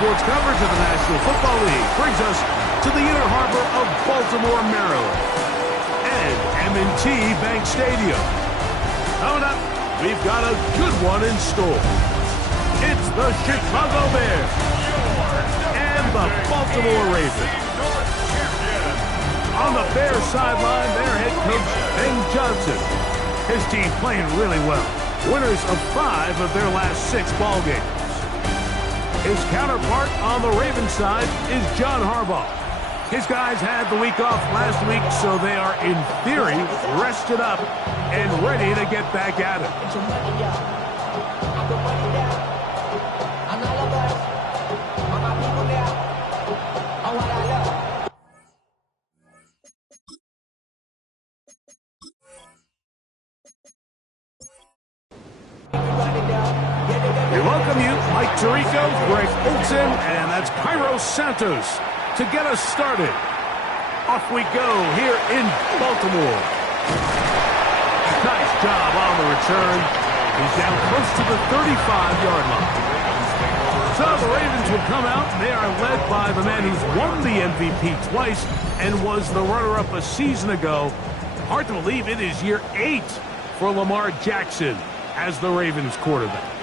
sports coverage of the National Football League brings us to the inner harbor of Baltimore, Maryland, and M&T Bank Stadium. Coming up, we've got a good one in store. It's the Chicago Bears and the Baltimore Ravens. On the Bears sideline, their head coach, Ben Johnson. His team playing really well. Winners of 5 of their last 6 ball games. His counterpart on the Ravens side is John Harbaugh. His guys had the week off last week, so they are, in theory, rested up and ready to get back at it. We welcome you, Mike Tirico, Greg Olson, and that's Cairo Santos to get us started. Off we go here in Baltimore. Nice job on the return. He's down close to the 35-yard line. So the Ravens will come out. They are led by the man who's won the MVP twice and was the runner-up a season ago. Hard to believe it is year 8 for Lamar Jackson as the Ravens quarterback.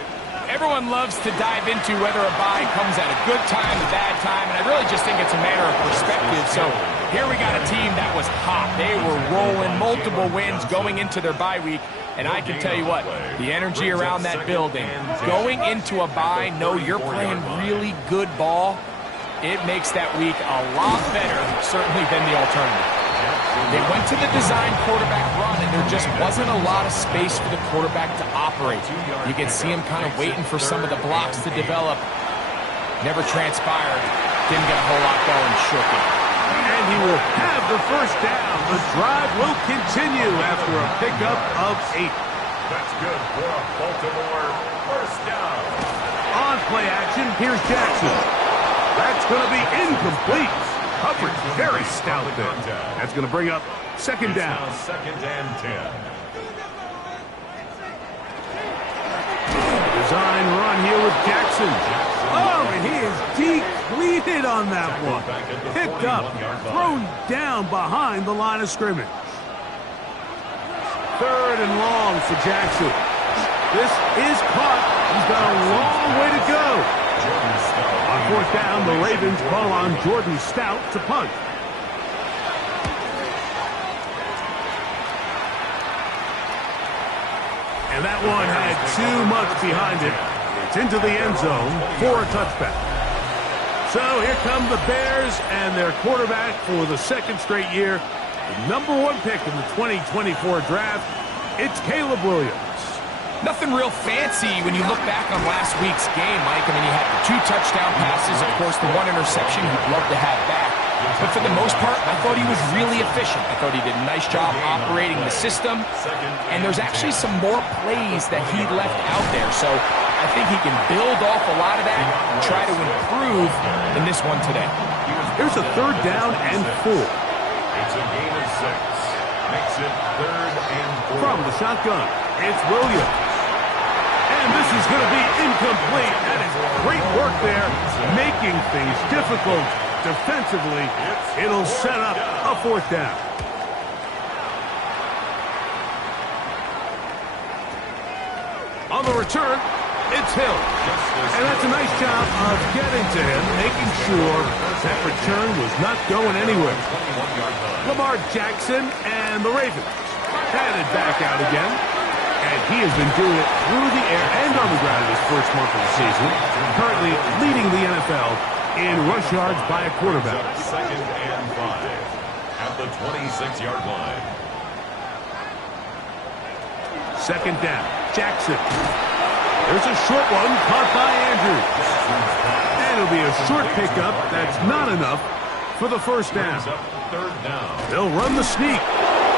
Everyone loves to dive into whether a bye comes at a good time, a bad time, and I really just think it's a matter of perspective. So here we got a team that was hot. They were rolling, multiple wins going into their bye week, and I can tell you what, the energy around that building, going into a bye, know you're playing really good ball, it makes that week a lot better, certainly, than the alternative. They went to the design quarterback run, and there just wasn't a lot of space for the quarterback to operate. You can see him kind of waiting for some of the blocks to develop. Never transpired. Didn't get a whole lot going, shook it. And he will have the first down. The drive will continue after a pickup of 8. That's good for a Baltimore first down. On play action, here's Jackson. That's going to be incomplete. Coverage very stout there. That's going to bring up second down. Second and 10. Design run here with Jackson. Oh, and he is depleted on that one. Picked up, thrown down behind the line of scrimmage. Third and long for Jackson. This is caught. He's got a long way to go. On fourth down, the Ravens call on Jordan Stout to punt. And that one had too much behind it. It's into the end zone for a touchback. So here come the Bears and their quarterback for the second straight year. The number 1 pick in the 2024 draft, it's Caleb Williams. Nothing real fancy when you look back on last week's game, Mike. I mean, he had the 2 touchdown passes, of course, the 1 interception he'd love to have back. But for the most part, I thought he was really efficient. I thought he did a nice job operating the system. And there's actually some more plays that he left out there. So I think he can build off a lot of that and try to improve in this one today. Here's a third down and 4. It's a gain of 6. Makes it third and 4. From the shotgun, it's Williams. And this is going to be incomplete. That is great work there, making things difficult defensively. It'll set up a fourth down. On the return, it's Hill. And that's a nice job of getting to him, making sure that return was not going anywhere. Lamar Jackson and the Ravens headed back out again. And he has been doing it through the air and on the ground in his first month of the season. Currently leading the NFL in rush yards by a quarterback. Second and 5 at the 26-yard line. Second down, Jackson. There's a short one caught by Andrews. And it'll be a short pickup. That's not enough for the first down. Third down. They'll run the sneak.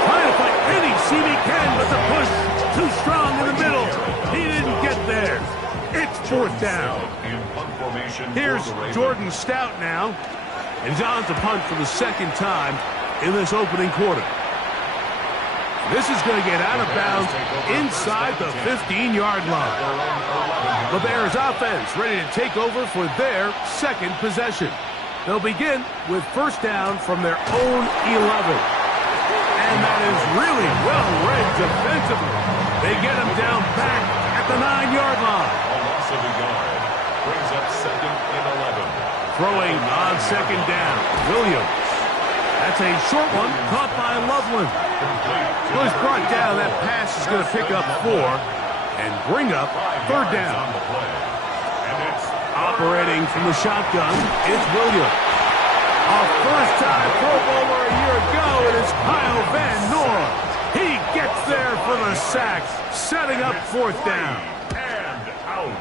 Trying to find any seam he can, but the push too strong in the middle. He didn't get there. It's fourth down. Here's Jordan Stout now. And he's on to punt for the second time in this opening quarter. This is going to get out of bounds inside the 15-yard line. The Bears offense ready to take over for their second possession. They'll begin with first down from their own 11. And that is really well read defensively. They get him down back at the 9-yard line. A loss of a yard. Brings up second and 11. Throwing on second down, Williams. That's a short one caught by Loveland. Was brought down. That pass is going to pick up 4 and bring up third down. Operating from the shotgun, it's Williams. A first-time Pro Bowler a year ago, it is Kyle Van Noy. He gets there for the sack, setting up fourth down. And out.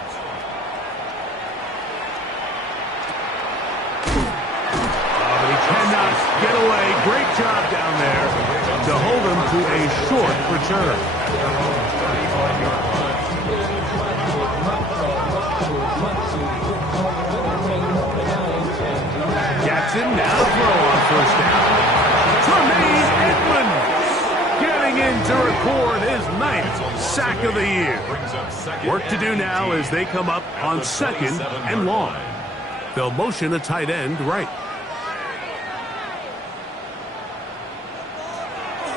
But he cannot get away. Great job down there to hold him to a short return. Jackson now throw on first down. Tremaine Edmonds getting in to record his 9th sack of the year. Work to do now as they come up on second and long. They'll motion a tight end right.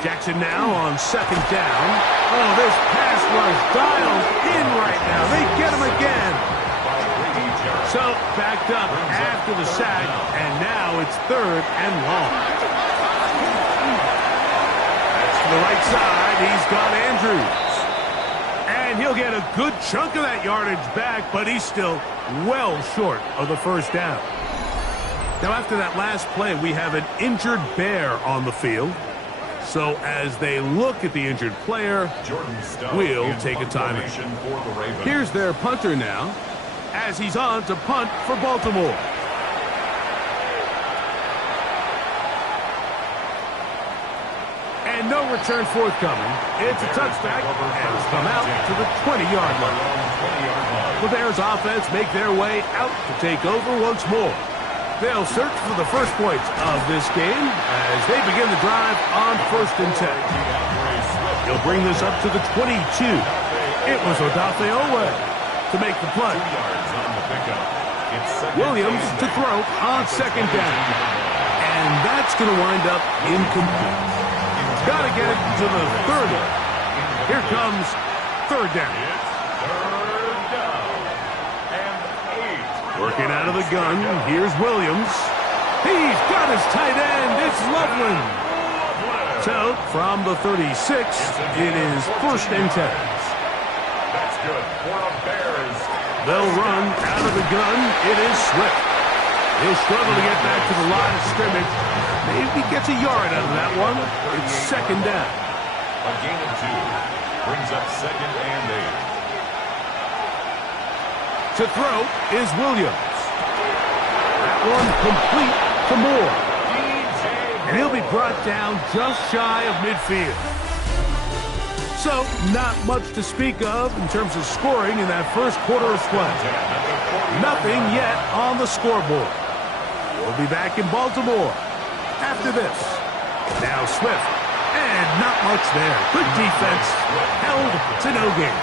Jackson now on second down. Oh, this pass was dialed in right now. They get him again. So, backed up after the sack, and now it's third and long. To the right side, he's got Andrews. And he'll get a good chunk of that yardage back, but he's still well short of the first down. Now, after that last play, we have an injured Bear on the field. So as they look at the injured player, we'll take a timeout. Here's their punter now, as he's on to punt for Baltimore. And no return forthcoming. It's a touchback, and it's come out to the 20-yard line. The Bears offense make their way out to take over once more. They'll search for the first points of this game as they begin the drive on first and 10. He'll bring this up to the 22. It was Odafe Oweh to make the play. Williams to throw on second down. And that's going to wind up incomplete. Got to get it to the 30. Here comes third down. Working out of the gun, here's Williams. He's got his tight end, it's Loveland. So, from the 36, it is first and 10. That's good for the Bears. They'll run out of the gun, it is Swift. He'll struggle to get back to the line of scrimmage. Maybe gets a yard out of that one. It's second down. A gain of 2 brings up second and 8. To throw is Williams. That one complete to Moore. And he'll be brought down just shy of midfield. So, not much to speak of in terms of scoring in that first quarter of play. Nothing yet on the scoreboard. We'll be back in Baltimore after this. Now Swift. And not much there. Good defense. Held to no gain.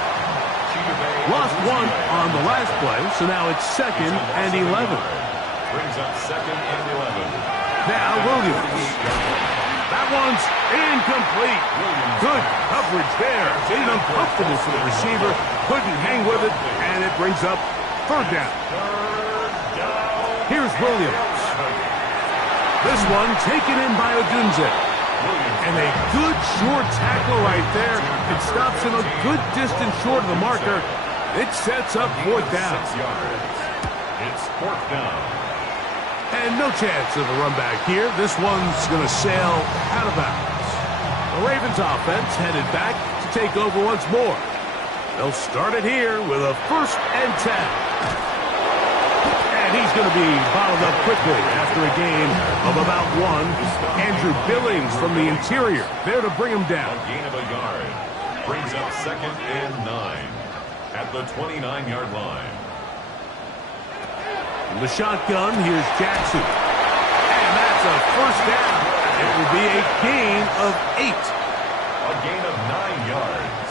Lost one on the last play, so now it's second and 11. Brings up second and 11. Now Williams. That one's incomplete. Good coverage there. Made it uncomfortable for the receiver. Couldn't hang with it, and it brings up third down. Here's Williams. This one taken in by Odunze. And a good short tackle right there. It stops him a good distance short of the marker. It sets up fourth down. 6 yards. It's fourth down. And no chance of a run back here. This one's going to sail out of bounds. The Ravens offense headed back to take over once more. They'll start it here with a first and 10. And he's going to be bottled up quickly after a gain of about 1. Andrew Billings from the interior there to bring him down. A gain of a yard. Brings up second and 9 at the 29-yard line. From the shotgun, here's Jackson. And that's a first down. It will be a gain of 8. A gain of 9 yards.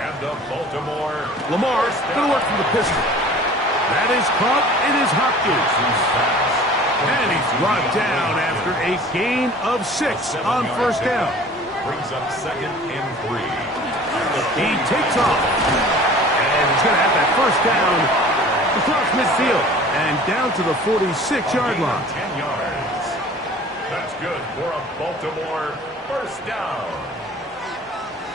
At the Baltimore. Lamar going to work from the pistol. That is caught. It is Hopkins. And he's brought down after a gain of 6 on first down. Brings up 2nd and 3. He takes off. And he's going to have that first down across midfield and down to the 46-yard line. 10 yards. That's good for a Baltimore first down.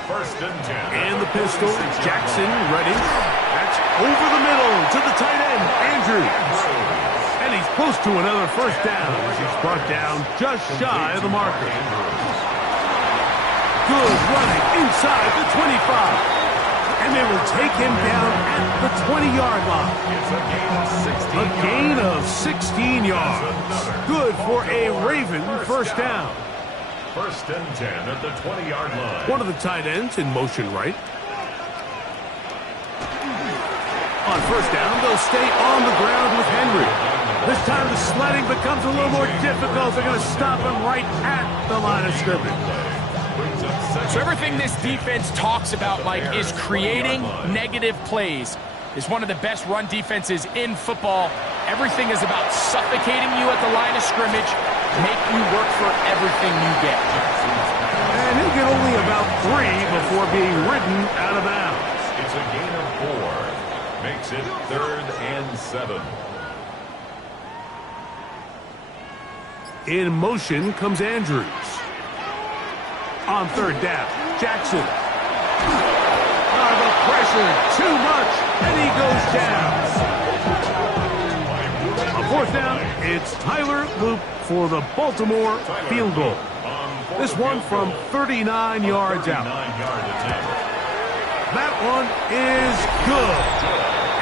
1st and 10. And the pistol. Jackson ready. That's over the middle to the tight end, Andrews. And he's close to another first down as he's brought down just shy of the marker. Good running inside the 25. And they will take him down at the 20-yard line. It's a gain of 16 yards. Good for a Raven first down. 1st and 10 at the 20-yard line. One of the tight ends in motion right. On first down, they'll stay on the ground with Henry. This time the sledding becomes a little more difficult. They're going to stop him right at the line of scrimmage. So everything this defense talks about, Mike, is creating negative plays. It's one of the best run defenses in football. Everything is about suffocating you at the line of scrimmage, make you work for everything you get. And he'll get only about 3 before being ridden out of bounds. It's a gain of 4. Makes it 3rd and 7. In motion comes Andrews. On third down, Jackson. The pressure, too much, and he goes down. On fourth down, it's Tyler Loop for the Baltimore field goal. This one from 39 yards out. That one is good.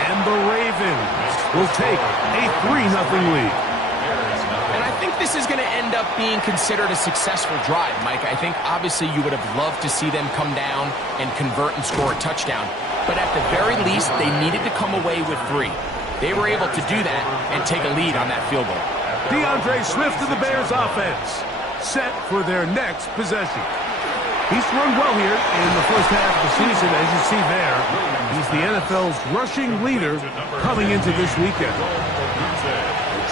And the Ravens will take a 3-0 lead. And I think this is going to end up being considered a successful drive, Mike. I think obviously you would have loved to see them come down and convert and score a touchdown. But at the very least, they needed to come away with 3. They were able to do that and take a lead on that field goal. DeAndre Swift of the Bears offense, set for their next possession. He's run well here in the first half of the season, as you see there. He's the NFL's rushing leader coming into this weekend.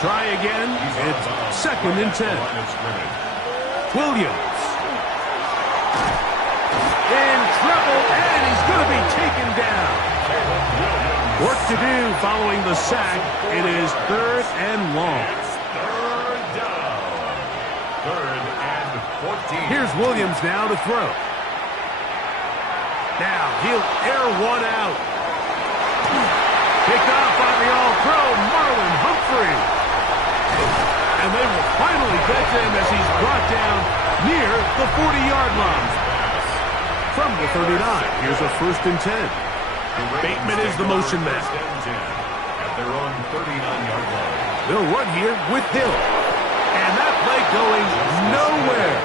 Try again. It's 2nd and 10. Williams. In trouble, and he's going to be taken down. Work to do following the sack. It is 3rd and long. 3rd down. 3rd and 14. Here's Williams now to throw. Now he'll air one out. Picked off by the all-pro Marlon Humphrey. And they will finally get to him as he's brought down near the 40-yard line. From the 39, here's a 1st and 10. Bateman is the motion man. At their own 39-yard line. They'll run here with Hill. And that play going nowhere.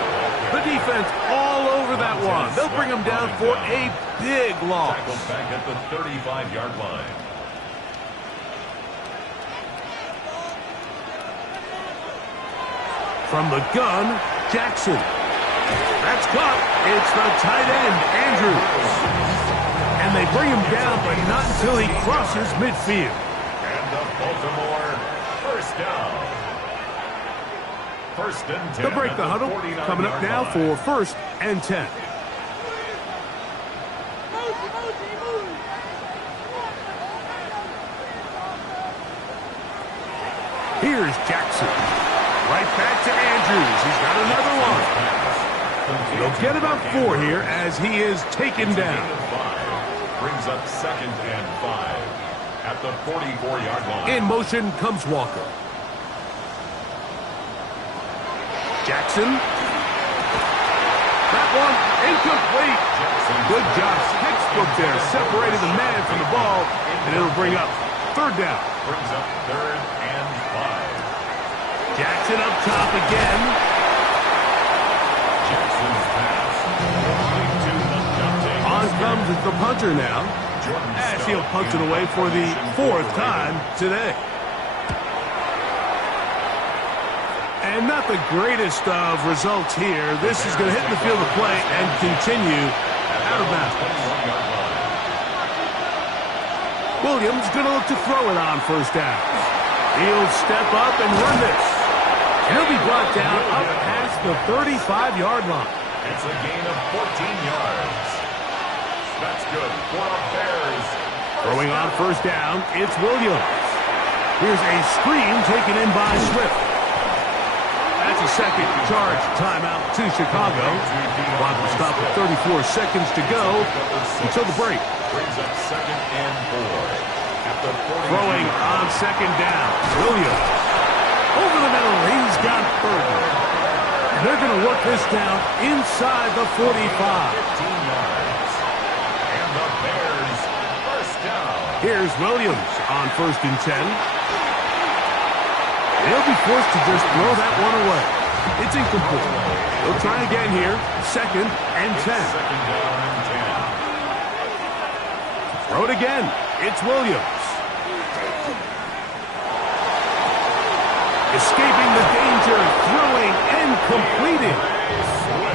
The defense all over that one. They'll bring him down for a big loss. Tackled back at the 35-yard line. From the gun, Jackson. That's caught. It's the tight end, Andrews. And they bring him down, but not until he crosses midfield. And the Baltimore first down. 1st and 10. They'll break the huddle. Coming up now for 1st and 10. Here's Jackson. Right back to Andrews. He's got another one. They'll get about 4 here as he is taken down. Brings up 2nd and 5 at the 44-yard line. In motion comes Walker. Jackson. That one incomplete. Good job. Textbook there. Separated the man from the ball, and it'll bring up 3rd down. Brings up 3rd and 5. Jackson up top again. Jackson's pass. On comes the punter now, as he'll punt it away for the 4th time today. And not the greatest of results here. This is going to hit the field of play and continue out of bounds. Williams going to look to throw it on first down. He'll step up and run this. He'll be brought down up past the 35-yard line. It's a gain of 14 yards. That's good for the Bears. Throwing on first down, it's Williams. Here's a screen taken in by Swift. That's a second charge timeout to Chicago. Clock will stop at 34 seconds to go until the break. Brings up 2nd and 4. At the 40. Throwing on second down, Williams. Over the middle, he's got Burton. And they're going to work this down inside the 45. 15 yards. And the Bears first down. Here's Williams on 1st and 10. They'll be forced to just throw that one away. It's incomplete. They'll try again here. 2nd and 10. 2nd down and 10. Throw it again. It's Williams. Escaping the danger, throwing and completing.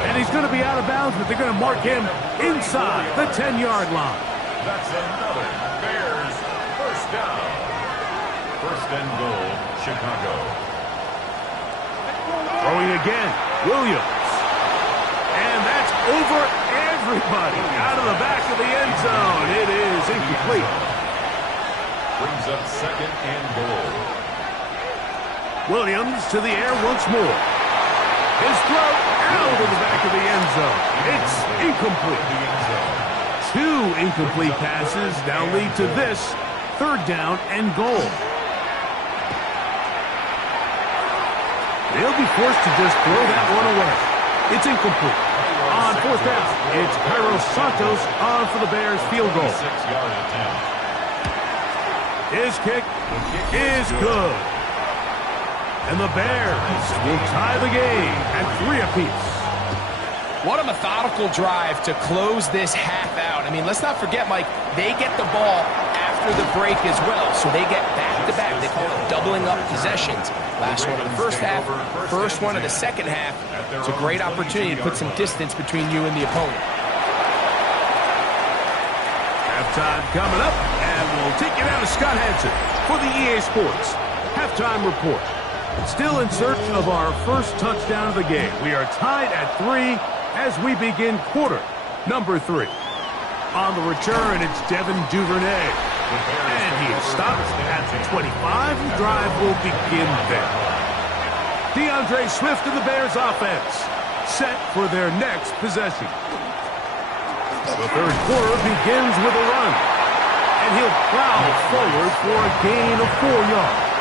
And he's going to be out of bounds, but they're going to mark him inside the 10-yard line. That's another Bears first down. 1st and goal, Chicago. Throwing again, Williams. And that's over everybody out of the back of the end zone. It is incomplete. Brings up 2nd and goal. Williams to the air once more. His throw out of the back of the end zone. It's incomplete. The end zone. 2 incomplete passes now lead to this 3rd down and goal. They'll be forced to just throw that one away. It's incomplete. On 4th down, it's Cairo Santos on for the Bears field goal. 6-yard attempt. His kick is good. And the Bears will tie the game at 3 apiece. What a methodical drive to close this half out. I mean, let's not forget, Mike, they get the ball after the break as well, so they get back-to-back. They call it doubling up possessions. Last one of the first half, first one of the second half. It's a great opportunity to put some distance between you and the opponent. Halftime coming up, and we'll take you down to Scott Hanson for the EA Sports Halftime Report. Still in search of our first touchdown of the game. We are tied at 3 as we begin quarter number 3. On the return, it's Devin Duvernay. And he is stopped at the 25. The drive will begin there. DeAndre Swift and the Bears offense set for their next possession. The third quarter begins with a run. And he'll plow forward for a gain of 4 yards.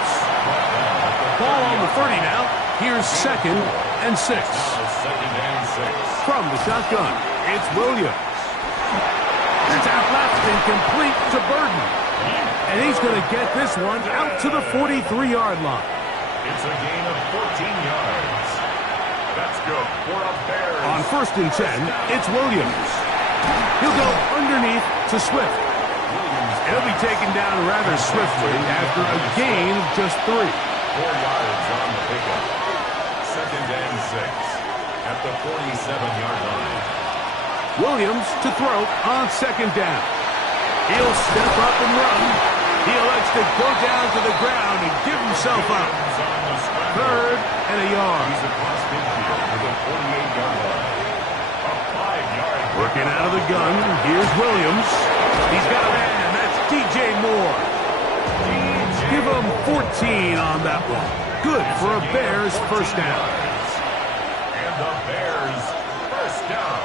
Ball on the 30 now. Here's 2nd and 6. From the shotgun, it's Williams. It's out left and complete to Burton. And he's going to get this one out to the 43-yard line. It's a gain of 14 yards. That's good for a Bears. On 1st and 10, it's Williams. He'll go underneath to Swift. He'll be taken down rather swiftly after a gain of just 3. 4 yards on the pickup. 2nd and 6 at the 47-yard line. Williams to throw on 2nd down. He'll step up and run. He elects to go down to the ground and give himself up. 3rd and a yard. He's across midfield to the 48-yard line. A 5-yard. Working out of the gun. Here's Williams. He's got a man. That's DJ Moore. Give him 14 on that one. Good for a Bears first down. And the Bears first down.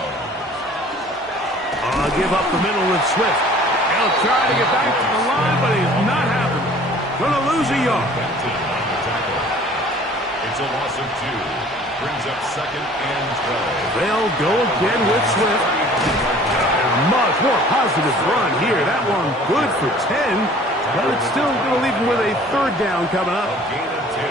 Give up the middle with Swift. He'll try to get back to the line, but he's not happening. Going to lose a yard. It's a loss of 2. Brings up 2nd and 12. They'll go again with Swift. Much more positive run here. That one good for 10. But it's still going to leave him with a 3rd down coming up. A gain of 2.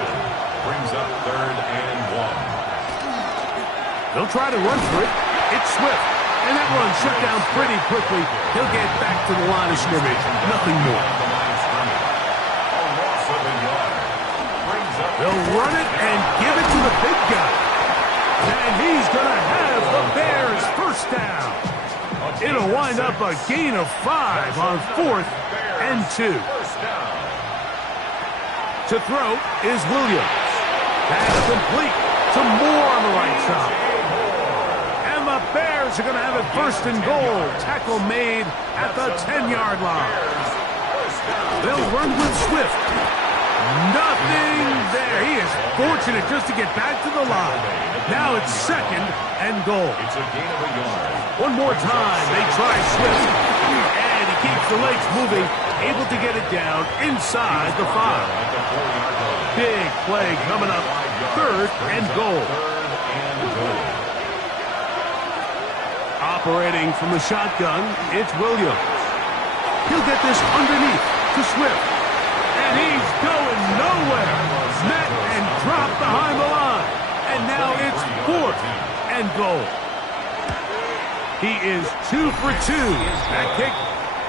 Brings up 3rd and 1. They'll try to run for it. It's Swift. And that one shut down pretty quickly. He'll get back to the line of scrimmage. Nothing more. A loss of a yard. Brings up. They'll run it and give it to the big guy. And he's going to have the Bears first down. It'll wind up a gain of 5 on 4th and 2. To throw is Williams. That's complete to Moore on the right side. And the Bears are going to have it 1st and goal. Tackle made at the 10-yard line. They'll run with Swift. Nothing there. He is fortunate just to get back to the line. Now it's 2nd and goal. It's a gain of a yard. One more time, they try Swift. And he keeps the legs moving, able to get it down inside the 5. Big play coming up. 3rd and goal. Operating from the shotgun, it's Williams. He'll get this underneath to Swift. And he's going nowhere. Met and dropped behind the line. And now it's 4th and goal. He is 2 for 2. That kick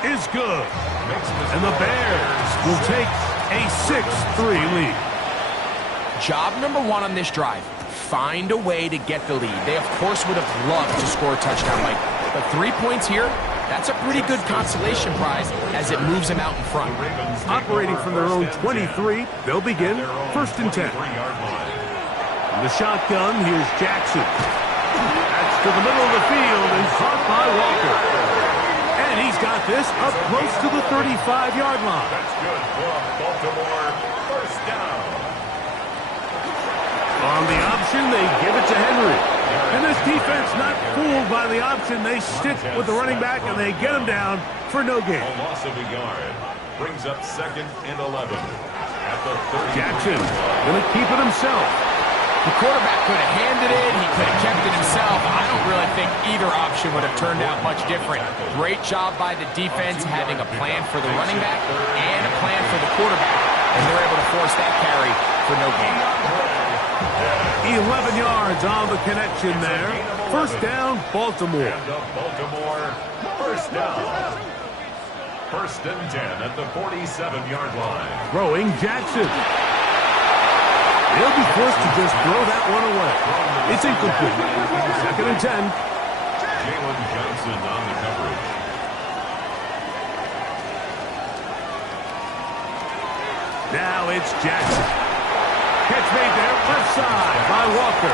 is good. And the Bears will take a 6-3 lead. Job number 1 on this drive, find a way to get the lead. They, of course, would have loved to score a touchdown, Mike. But 3 points here, that's a pretty good consolation prize as it moves them out in front. Operating from their own 23, they'll begin 1st and 10. In the shotgun, here's Jackson. That's to the middle of the field and caught by Walker. And he's got this up close to the 35-yard line. That's good for a Baltimore 1st down. On the option, they give it to Henry. And this defense not fooled by the option. They stick with the running back, and they get him down for no gain. A loss of a yard brings up 2nd and 11 at the 30. Jackson going to keep it himself. The quarterback could have handed it. He could have kept it himself. I don't really think either option would have turned out much different. Great job by the defense having a plan for the running back and a plan for the quarterback. And they're able to force that carry for no gain. 11 yards on the connection there. 1st down, Baltimore. And the Baltimore 1st down. 1st and 10 at the 47-yard line. Throwing Jackson. He'll be forced to just throw that one away. It's incomplete. 2nd and 10. Jalen Johnson on the coverage. Now it's Jackson. Catch made there, left side by Walker.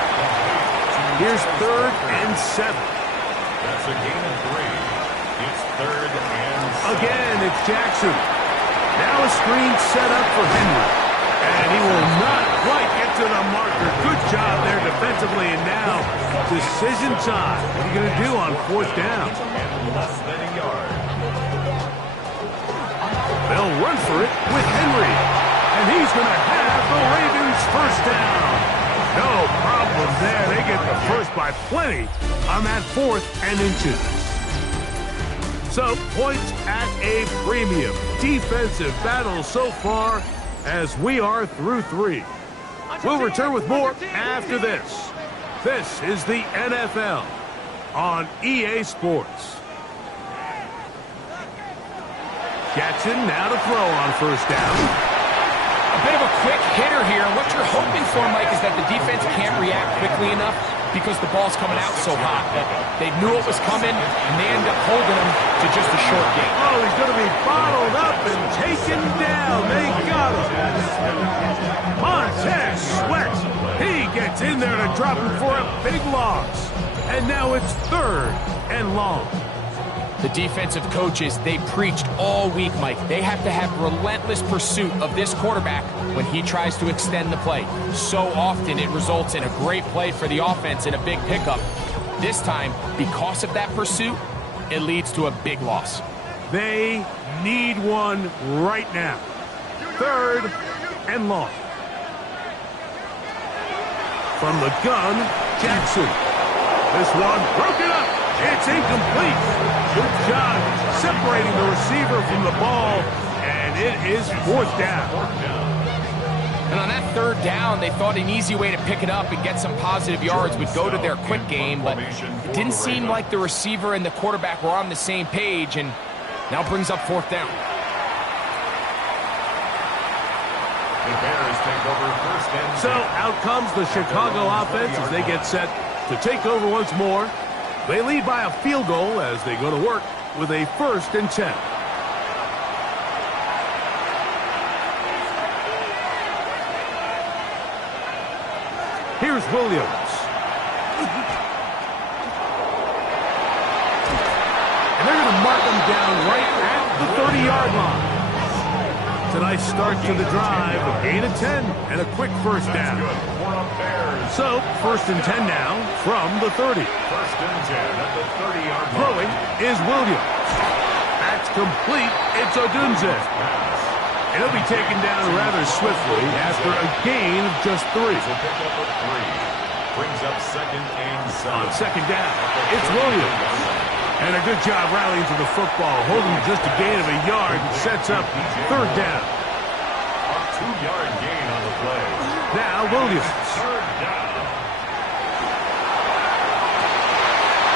Here's 3rd and 7. That's a gain of 3. It's 3rd and 7. Again, it's Jackson. Now a screen set up for Henry. And he will not quite get to the marker. Good job there defensively. And now, decision time. What are you going to do on 4th down? And less than a yard. They'll run for it with Henry. And he's going to have the Ravens 1st down. No problem there. They get the first by plenty on that 4th and inches. So, points at a premium. Defensive battle so far as we are through 3. We'll return with more after this. This is the NFL on EA Sports. Jackson now to throw on 1st down. A bit of a quick hitter here. What you're hoping for, Mike, is that the defense can't react quickly enough because the ball's coming out so hot. They knew it was coming, and they end up holding him to just a short gain. Oh, he's going to be bottled up and taken down. They got him. Montez Sweat. He gets in there to drop him for a big loss. And now it's 3rd and long. The defensive coaches, they preached all week, Mike. They have to have relentless pursuit of this quarterback when he tries to extend the play. So often it results in a great play for the offense and a big pickup. This time, because of that pursuit, it leads to a big loss. They need one right now. 3rd and long. From the gun, Jackson. This one broken up. It's incomplete. Good job separating the receiver from the ball, and it is 4th down. And on that 3rd down, they thought an easy way to pick it up and get some positive yards would go to their quick game, but it didn't seem like the receiver and the quarterback were on the same page, and now brings up 4th down. The Bears take over 1st and 10. So out comes the Chicago offense as they get set to take over once more. They lead by a field goal as they go to work with a 1st and 10. Here's Williams. And they're going to mark him down right at the 30-yard line. It's a nice start to the drive, a gain of 10 and a quick 1st down. So, 1st and 10 now from the 30. 1st and 10 at the 30-yard line. Throwing is Williams. That's complete. It's Odunze. And he'll be taken down rather swiftly after a gain of just 3. Brings up 2nd and 7. On 2nd down, it's Williams. And a good job rallying to the football, holding just a gain of a yard and sets up 3rd down. A 2-yard gain on the play. Now Williams. 3rd down.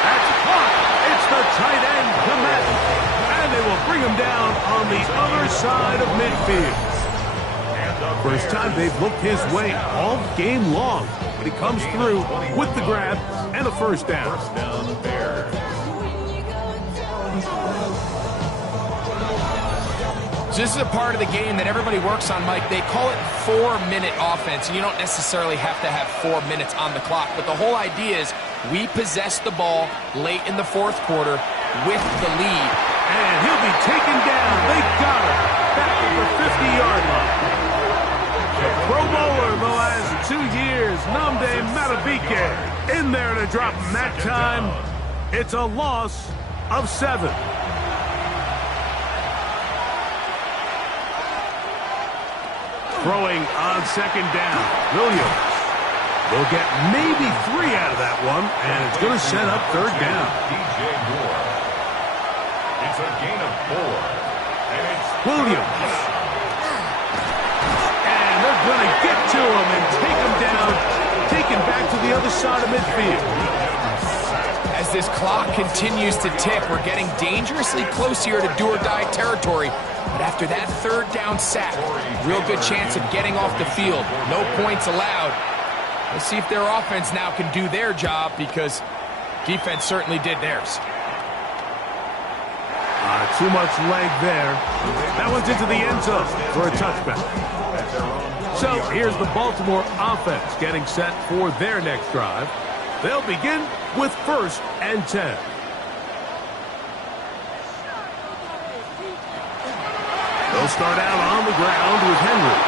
That's caught. It's the tight end, Komet. And they will bring him down on the other side of midfield. First time they've looked his way all game long, but he comes through with the grab and a 1st down. 1st down, Bears. So this is a part of the game that everybody works on, Mike. They call it 4-minute offense, and you don't necessarily have to have 4 minutes on the clock, but the whole idea is we possess the ball late in the 4th quarter with the lead. And he'll be taken down. They got him back at the 50-yard line. The Pro Bowler the last 2 years, Nnamdi Madubuike, in there to drop him that time. It's a loss of 7. Throwing on 2nd down, Williams. They'll get maybe 3 out of that one, and it's going to set up 3rd down. DJ Moore. It's a gain of 4. And it's Williams. And they're going to get to him and take him down, taken back to the other side of midfield. As this clock continues to tick, we're getting dangerously close here to do-or-die territory. But after that 3rd down sack, real good chance of getting off the field. No points allowed. Let's see if their offense now can do their job, because defense certainly did theirs. Too much leg there. That one's into the end zone for a touchback. So here's the Baltimore offense getting set for their next drive. They'll begin with 1st and 10. They'll start out on the ground with Henry.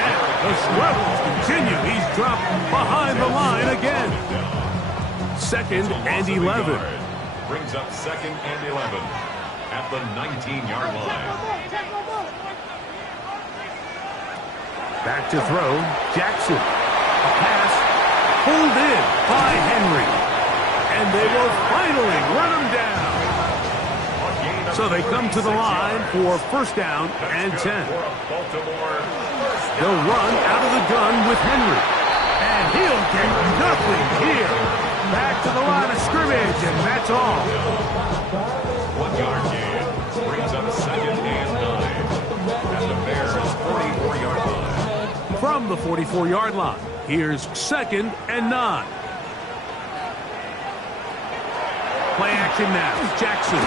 And the struggles continue. He's dropped behind the line again. 2nd and 11. brings up 2nd and 11 at the 19-yard line. Back to throw, Jackson. A pass pulled in by Henry. And they will finally run him down. So they come to the line for 1st down and 10. They'll run out of the gun with Henry. And he'll get nothing here. Back to the line of scrimmage, and that's all. 1-yard gain brings up 2nd and 9 at the Bears' 44-yard line. From the 44-yard line, here's 2nd and 9. Play action now. Jackson.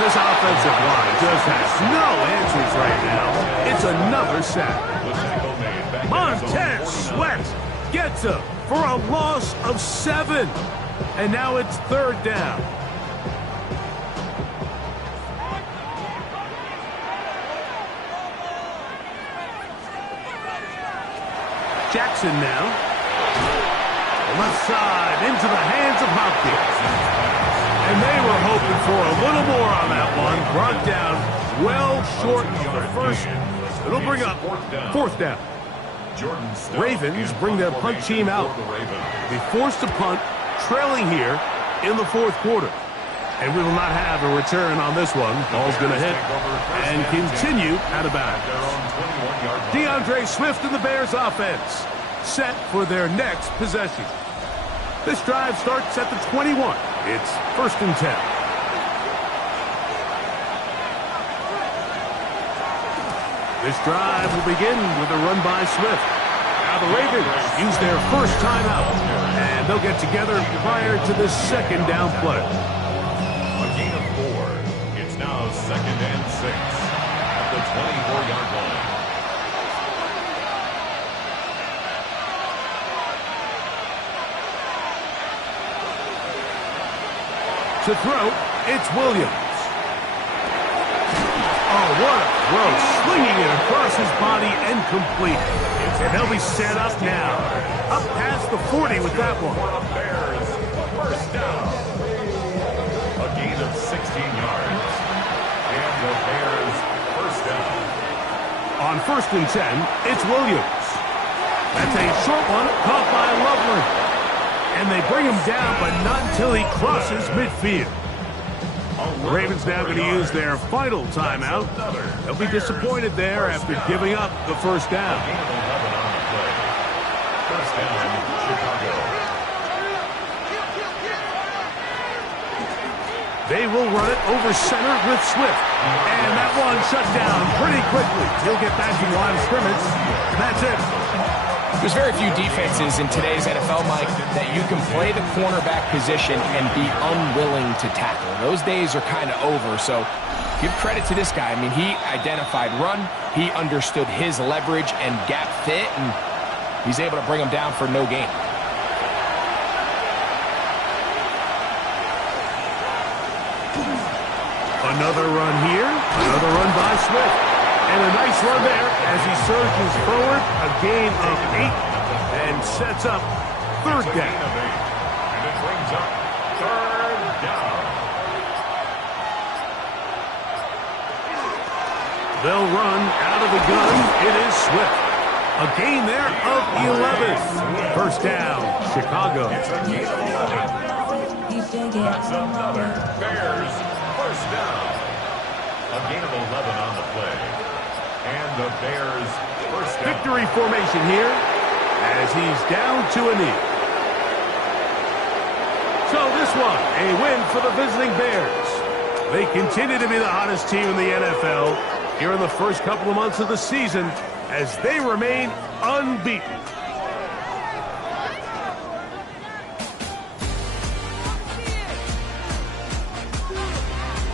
This offensive line just has no answers right now. It's another sack. Montez Sweat gets him for a loss of 7. And now it's 3rd down. Jackson now. Left side into the hands of Hopkins. And they were hoping for a little more on that one. Brought down well short of the first. It'll bring up 4th down. Ravens bring their punt team out. Be forced to punt, trailing here in the 4th quarter. And we will not have a return on this one. Ball's going to hit and continue out of bounds. DeAndre Swift and the Bears offense set for their next possession. This drive starts at the 21. It's 1st and 10. This drive will begin with a run by Swift. Now the Ravens use their first timeout And they'll get together prior to the second down play. A gain of 4. It's now 2nd and 6 at the 24-yard line. To throw, it's Williams. Oh, what a throw. Slinging it across his body and complete. And they'll be set up now. Up past the 40 with that one. For the Bears, first down. A gain of 16 yards. And the Bears, first down. On 1st and 10, it's Williams. That's a short one caught by Loveland. And they bring him down, but not until he crosses midfield. The Ravens now going to use their final timeout. They'll be disappointed there after giving up the first down. Gain of 11 on the play. First down, Chicago. They will run it over center with Swift. And that one shut down pretty quickly. He'll get back in line of scrimmage. That's it. There's very few defenses in today's NFL, Mike, that you can play the cornerback position and be unwilling to tackle. Those days are kind of over, so give credit to this guy. I mean, he identified run, he understood his leverage and gap fit, and he's able to bring him down for no gain. Another run here, another run by Swift. And a nice run there as he surges forward, a gain of 8, and sets up 3rd down. And it brings up 3rd down. They'll run out of the gun. It is Swift. A gain there of 11. First down, Chicago. It's a gain of 11. That's another Bears first down. A gain of 11 on the play. And the Bears first down. Victory formation here as he's down to a knee. So this one, a win for the visiting Bears. They continue to be the hottest team in the NFL here in the first couple of months of the season as they remain unbeaten.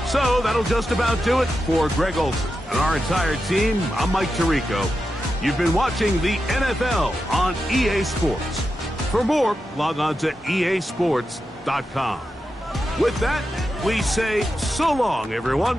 So that'll just about do it for Greg Olsen and our entire team. I'm Mike Tirico. You've been watching the NFL on EA Sports. For more, log on to easports.com. With that, we say so long, everyone.